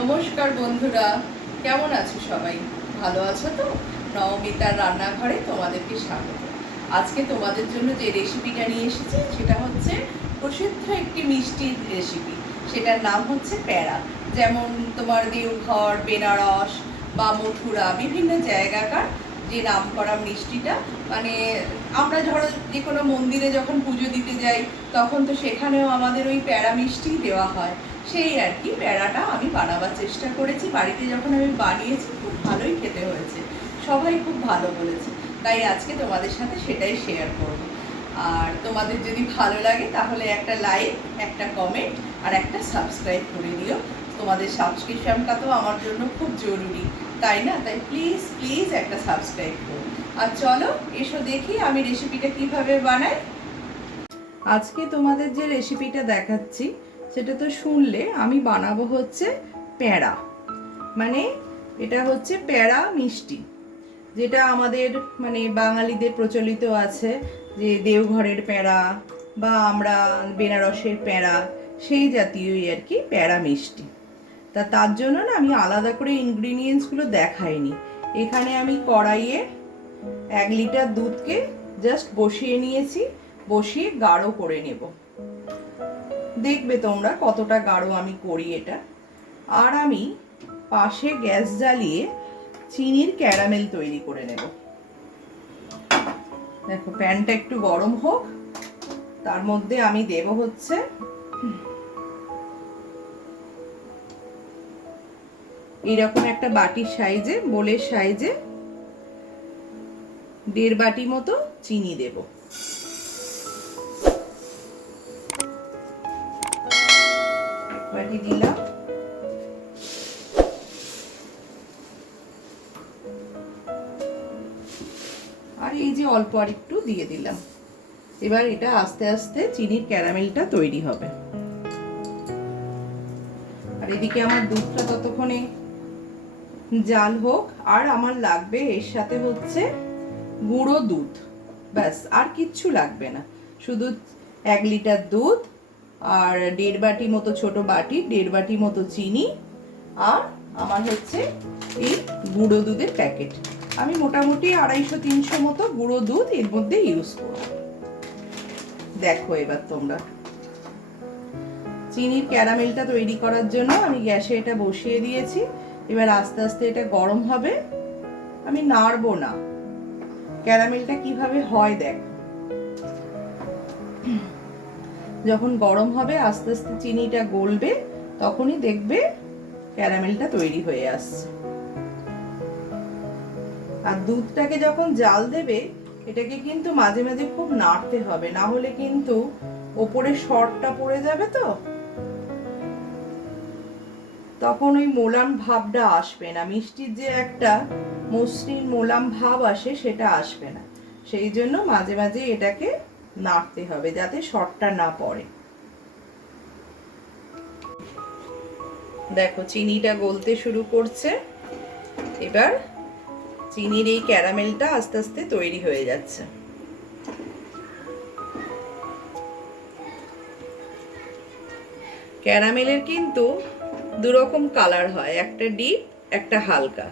নমস্কার বন্ধুরা, কেমন আছো সবাই? ভালো আছো তো? নবমিতার রান্নাঘরে তোমাদেরকে স্বাগত। আজকে তোমাদের জন্য যে রেসিপিটা নিয়ে এসেছি সেটা হচ্ছে প্রসিদ্ধ একটি মিষ্টির রেসিপি। সেটার নাম হচ্ছে প্যাড়া। যেমন তোমার দেওঘর, বেনারস বা মথুরা বিভিন্ন জায়গাকার যে নামকরা মিষ্টিটা, মানে আমরা ধরো যে কোনো মন্দিরে যখন পুজো দিতে যাই তখন তো সেখানেও আমাদের ওই প্যাড়া মিষ্টি দেওয়া হয়। সেই আর কি প্যাড়াটা আমি বানাবার চেষ্টা করেছি। বাড়িতে যখন আমি বানিয়েছি খুব ভালোই খেতে হয়েছে, সবাই খুব ভালো বলেছে। তাই আজকে তোমাদের সাথে সেটাই শেয়ার করব। আর তোমাদের যদি ভালো লাগে তাহলে একটা লাইক, একটা কমেন্ট আর একটা সাবস্ক্রাইব করে দিও। তোমাদের সাবস্ক্রিপশনটা তো আমার জন্য খুব জরুরি, তাই না? তাই প্লিজ প্লিজ একটা সাবস্ক্রাইব করো। আর চলো এসো দেখি আমি রেসিপিটা কিভাবে বানাই। আজকে তোমাদের যে রেসিপিটা দেখাচ্ছি সেটা তো শুনলে, আমি বানাবো হচ্ছে প্যাঁড়া। মানে এটা হচ্ছে প্যাঁড়া মিষ্টি, যেটা আমাদের মানে বাঙালিদের প্রচলিত আছে যে দেওঘরের প্যাঁড়া বা আমরা বেনারসের প্যাঁড়া, সেই জাতীয়ই আর কি প্যাঁড়া মিষ্টি। তার জন্য না আমি আলাদা করে ইনগ্রিডিয়েন্টসগুলো দেখাইনি। এখানে আমি কড়াইয়ে 1 লিটার দুধকে জাস্ট বসিয়ে নিয়েছি, বসিয়ে গাঢ় করে নেব। দেখবে তোমরা কতটা গাঢ় আমি করি এটা। আর আমি পাশে গ্যাস জ্বালিয়ে চিনির ক্যারামেল তৈরি করে নেব। দেখো প্যানটা একটু গরম হোক, তার মধ্যে আমি দেব হচ্ছে এরকম একটা বাটির সাইজে, বোলের সাইজে 1.5 বাটি মতো চিনি দেব। বাটি দিলাম। আর এই যে অল্প আর একটু দিয়ে দিলাম। এবার এটা আস্তে আস্তে চিনির ক্যারামেলটা তৈরি হবে। আর এদিকে আমার দুধটা ততক্ষণে জাল হোক। আর আমার লাগবে এর সাথে হচ্ছে গুঁড়ো দুধ, ব্যাস আর কিচ্ছু লাগবে না। শুধু 1 লিটার দুধ আর 1.5 বাটি মতো, ছোট বাটি 1.5 বাটি মতো চিনি, আর আমার হচ্ছে এই গুঁড়ো দুধের প্যাকেট। আমি মোটামুটি 250-300 মতো গুঁড়ো দুধ এর মধ্যে ইউজ করব। দেখো এবার তোমরা, চিনির ক্যারামেলটা তৈরি করার জন্য আমি গ্যাসে এটা বসিয়ে দিয়েছি। এবার আস্তে আস্তে এটা গরম হবে, আমি নাড়বো না। ক্যারামেলটা কিভাবে হয় দেখ, যখন গরম হবে আস্তে আস্তে চিনিটা গলবে, তখনই দেখবে ক্যারামেলটা তৈরি হয়ে আসছে। আর দুধটাকে যখন জাল দেবে, এটাকে কিন্তু মাঝে মাঝে খুব নাড়তে হবে, না হলে কিন্তু ওপরে সরটা পড়ে যাবে, তো তখন ওই মোলাম ভাবটা আসবে না। মিষ্টির যে একটা মসৃণ মোলাম ভাব আসে সেটা আসবে না। সেই জন্য মাঝে মাঝে এটাকে নাড়তে হবে যাতে সরটা না পড়ে। দেখো চিনিটা গলতে শুরু করছে। এবার চিনির এই ক্যারামেলটা আস্তে আস্তে তৈরি হয়ে যাচ্ছে। ক্যারামেলের কিন্তু দুরকম কালার হয়, একটা ডিপ একটা হালকা।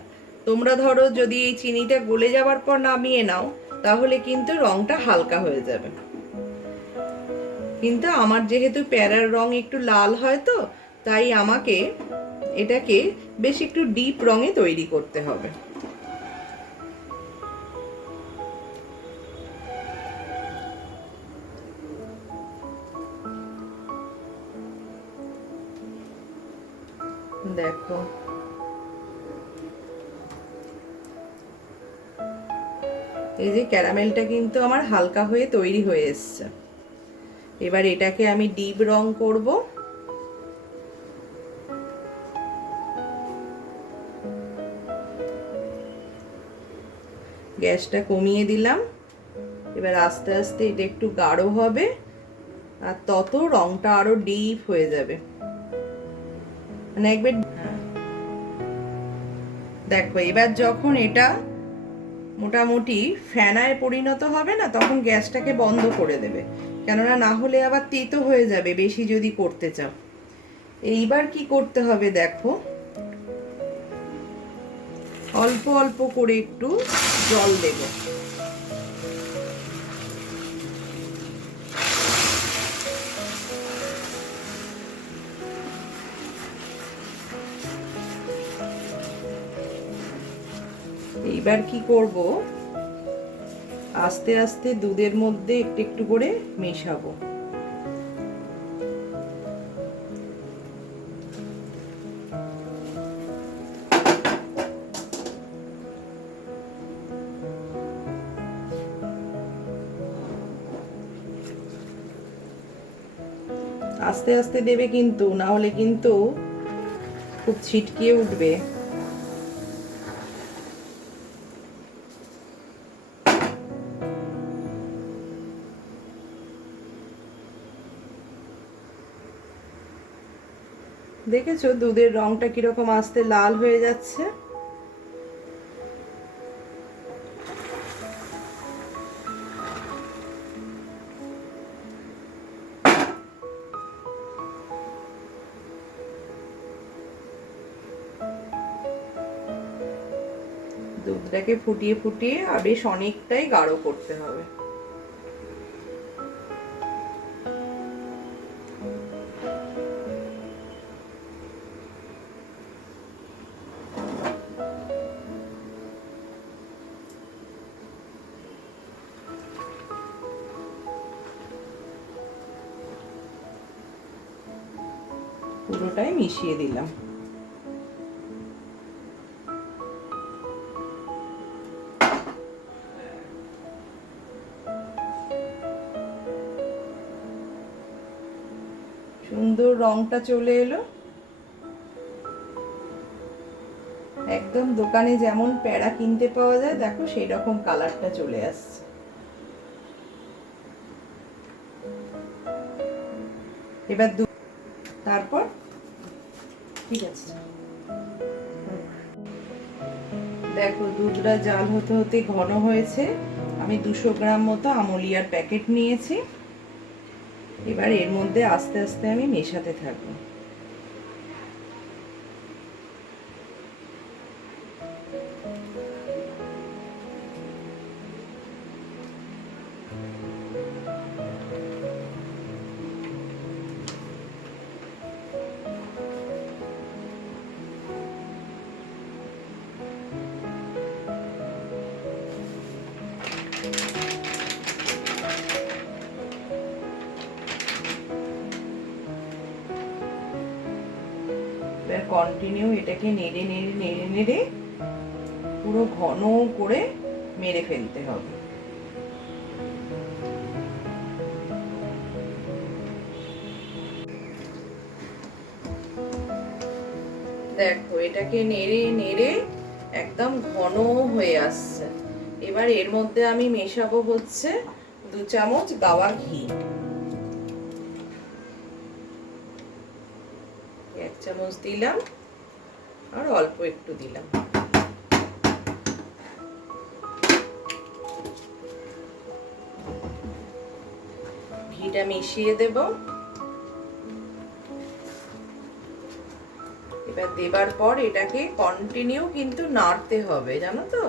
তোমরা ধরো যদি এই চিনিটা গলে যাওয়ার পর নামিয়ে নাও তাহলে কিন্তু রংটা হালকা হয়ে যাবে। কিন্তু আমার যেহেতু প্যারার রং একটু লাল হয়, তো তাই আমাকে এটাকে বেশ একটু ডিপ রঙে তৈরি করতে হবে। দেখো এই যে ক্যারামেলটা কিন্তু আমার হালকা হয়ে তৈরি হয়ে এসছে। এবার এটাকে আমি ডিপ রং করব। গ্যাসটা কমিয়ে দিলাম। এবার আস্তে আস্তে এটা একটু গাঢ় হবে আর তত রংটা আরো ডিপ হয়ে যাবে। মানে একবার দেখো, এবার যখন এটা মোটামুটি ফেনায় পরিণত হবে না, তখন গ্যাসটাকে বন্ধ করে দেবে, কেননা না হলে আবার তেতো হয়ে যাবে বেশি যদি করতে চাও। এইবার কি করতে হবে দেখো, অল্প অল্প করে একটু জল দেব। এইবার কি করব, আস্তে আস্তে দুধের মধ্যে একটু একটু করে মেশাবো। আস্তে আস্তে দেবে কিন্তু, না হলে কিন্তু খুব ছিটকে উঠবে। দেখেছো দুধের রংটা কিরকম আস্তে লাল হয়ে যাচ্ছে। দুধটাকে ফুটিয়ে ফুটিয়ে আর বেশ অনেকটাই গাঢ় করতে হবে। পুরোটাই মিশিয়ে দিলাম। সুন্দর রংটা চলে এলো, একদম দোকানে যেমন প্যাড়া কিনতে পাওয়া যায় দেখো সেই রকম কালারটা চলে আসছে। এবার তারপর ঠিক আছে, দেখো দুধটা জাল হতে হতে ঘন হয়েছে। আমি 200 গ্রাম মতো আমুলিয়ার প্যাকেট নিয়েছি। এবার এর মধ্যে আস্তে আস্তে আমি মেশাতে থাকবো। কন্টিনিউ এটাকে নেড়ে নেড়ে নেড়ে নেড়ে পুরো ঘন করে মেরে ফেলতে হবে। দেখো এটাকে নেড়ে নেড়ে একদম ঘন হয়ে আসছে। এবার এর মধ্যে আমি মেশাবো হচ্ছে 2 চামচ গাওয়া ঘি, 1 চামচ দিলাম আর অল্প একটু দিলাম। ঘিটা মিশিয়ে দেব। এবার দেবার পর এটাকে কন্টিনিউ কিন্তু নাড়তে হবে, জানো তো,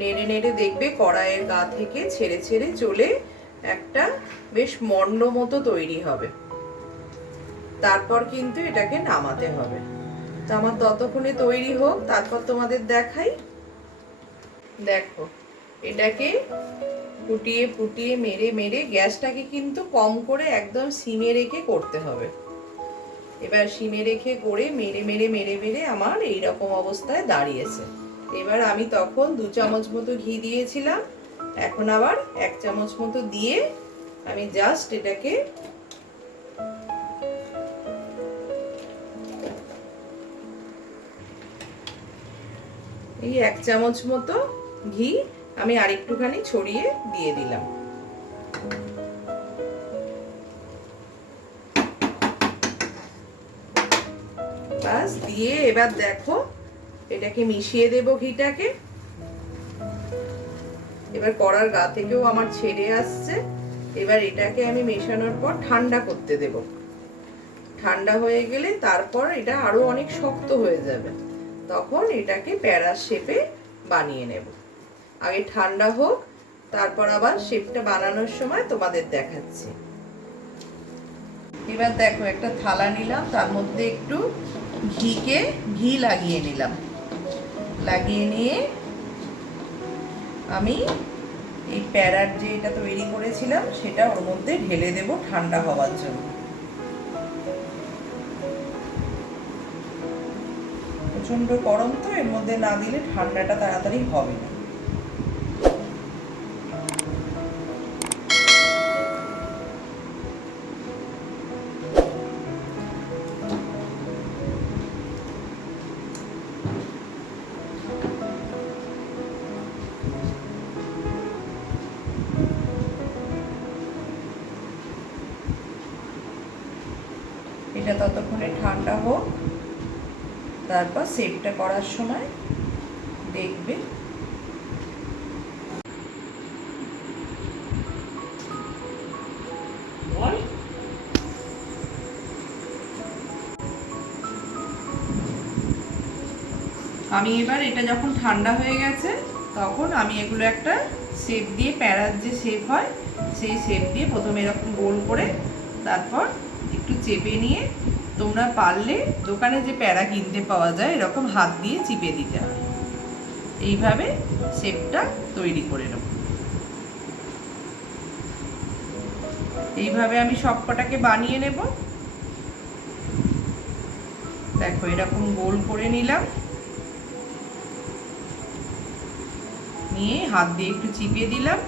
নেড়ে নেড়ে দেখবে কড়াইয়ের গা থেকে ছেড়ে ছেড়ে চলে একটা বেশ মন্ড মতো তৈরি হবে। তারপর কিন্তু এটাকে নামাতে হবে। তো আমার ততক্ষণে তৈরি হোক, তারপর তোমাদের দেখাই। দেখো এটাকে ফুটিয়ে ফুটিয়ে মেরে মেরে গ্যাসটাকে কিন্তু কম করে একদম সিমে রেখে করতে হবে। এবার সিমে রেখে করে মেরে মেরে মেরে মেরে আমার এইরকম অবস্থায় দাঁড়িয়েছে। এবার আমি তখন 2 চামচ মতো ঘি দিয়েছিলাম, এখন আবার 1 চামচ মতো দিয়ে আমি জাস্ট এটাকে এই 1 চামচ মতো ঘি আমি আরেকটুখানি ছড়িয়ে দিয়ে দিলাম। বাস দিয়ে এবার দেখো এটাকে মিশিয়ে দেব ঘিটাকে। এবার কড়ার গা থেকেও আমার ছেড়ে আসছে। এবার এটাকে আমি মেশানোর পর ঠান্ডা করতে দেব। ঠান্ডা হয়ে গেলে তারপর এটা আরো অনেক শক্ত হয়ে যাবে, তখন এটাকে প্যারার শেপে বানিয়ে নেব। আগে ঠান্ডা হোক, তারপর আবার শেপটা বানানোর সময় তোমাদের দেখাচ্ছি। এবার দেখো, একটা থালা নিলাম, তার মধ্যে একটু ঘি লাগিয়ে নিলাম। লাগিয়ে নিয়ে আমি এই প্যারার যে এটা তৈরি করেছিলাম সেটা ওর মধ্যে ঢেলে দেব ঠান্ডা হওয়ার জন্য। প্রচন্ড গরম তো, এর মধ্যে না দিলে ঠান্ডাটা তাড়াতাড়ি হবে না। এটা ততক্ষণে ঠান্ডা হোক, তারপর শেপটা করার সময় দেখবে। আমি এবার এটা যখন ঠান্ডা হয়ে গেছে, তখন আমি এগুলো একটা শেপ দিয়ে, প্যারার যে শেপ হয় সেই শেপ দিয়ে প্রথমে এরকম গোল করে, তারপর একটু চেপে নিয়ে, তোমরা পারলে দোকানে যে প্যারা কিনতে পাওয়া যায় এরকম হাত দিয়ে চিপে দিতে হয়। এইভাবে শেপটা তৈরি করে নেব। এইভাবে আমি সবকটাকে বানিয়ে নেব। দেখো, এরকম গোল করে নিলাম, নিয়ে হাত দিয়ে একটু চিপে দিলাম,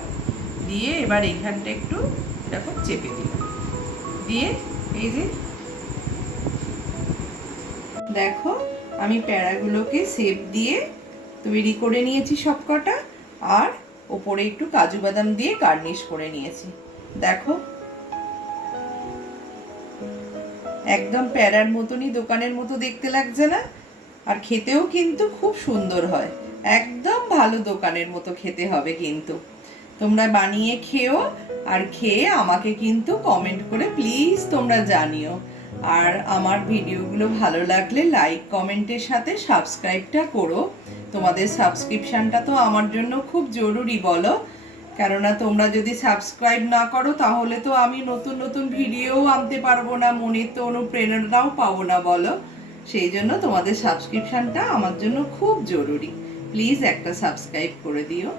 দিয়ে এবার এইখানটা একটু এরকম চেপে দিলাম, দিয়ে এই যে দেখো, আমি প্যারাগুলোকে শেপ দিয়ে তৈরি করে নিয়েছি সবকটা, আর ওপরে একটু কাজু বাদাম দিয়ে গার্নিশ করে নিয়েছি। দেখো, একদম প্যারার মতনই দোকানের মতো দেখতে লাগছে না? আর খেতেও কিন্তু খুব সুন্দর হয়, একদম ভালো দোকানের মতো খেতে হবে। কিন্তু তোমরা বানিয়ে খেও, আর খেয়ে আমাকে কিন্তু কমেন্ট করে প্লিজ তোমরা জানিও। আর আমার ভিডিওগুলো ভালো লাগলে লাইক কমেন্টের সাথে সাবস্ক্রাইবটা করো। তোমাদের সাবস্ক্রিপশানটা তো আমার জন্য খুব জরুরি, বলো? কেননা তোমরা যদি সাবস্ক্রাইব না করো তাহলে তো আমি নতুন নতুন ভিডিও আনতে পারবো না, মনের তো অনুপ্রেরণাও পাবো না, বলো? সেই জন্য তোমাদের সাবস্ক্রিপশানটা আমার জন্য খুব জরুরি। প্লিজ একটা সাবস্ক্রাইব করে দিও।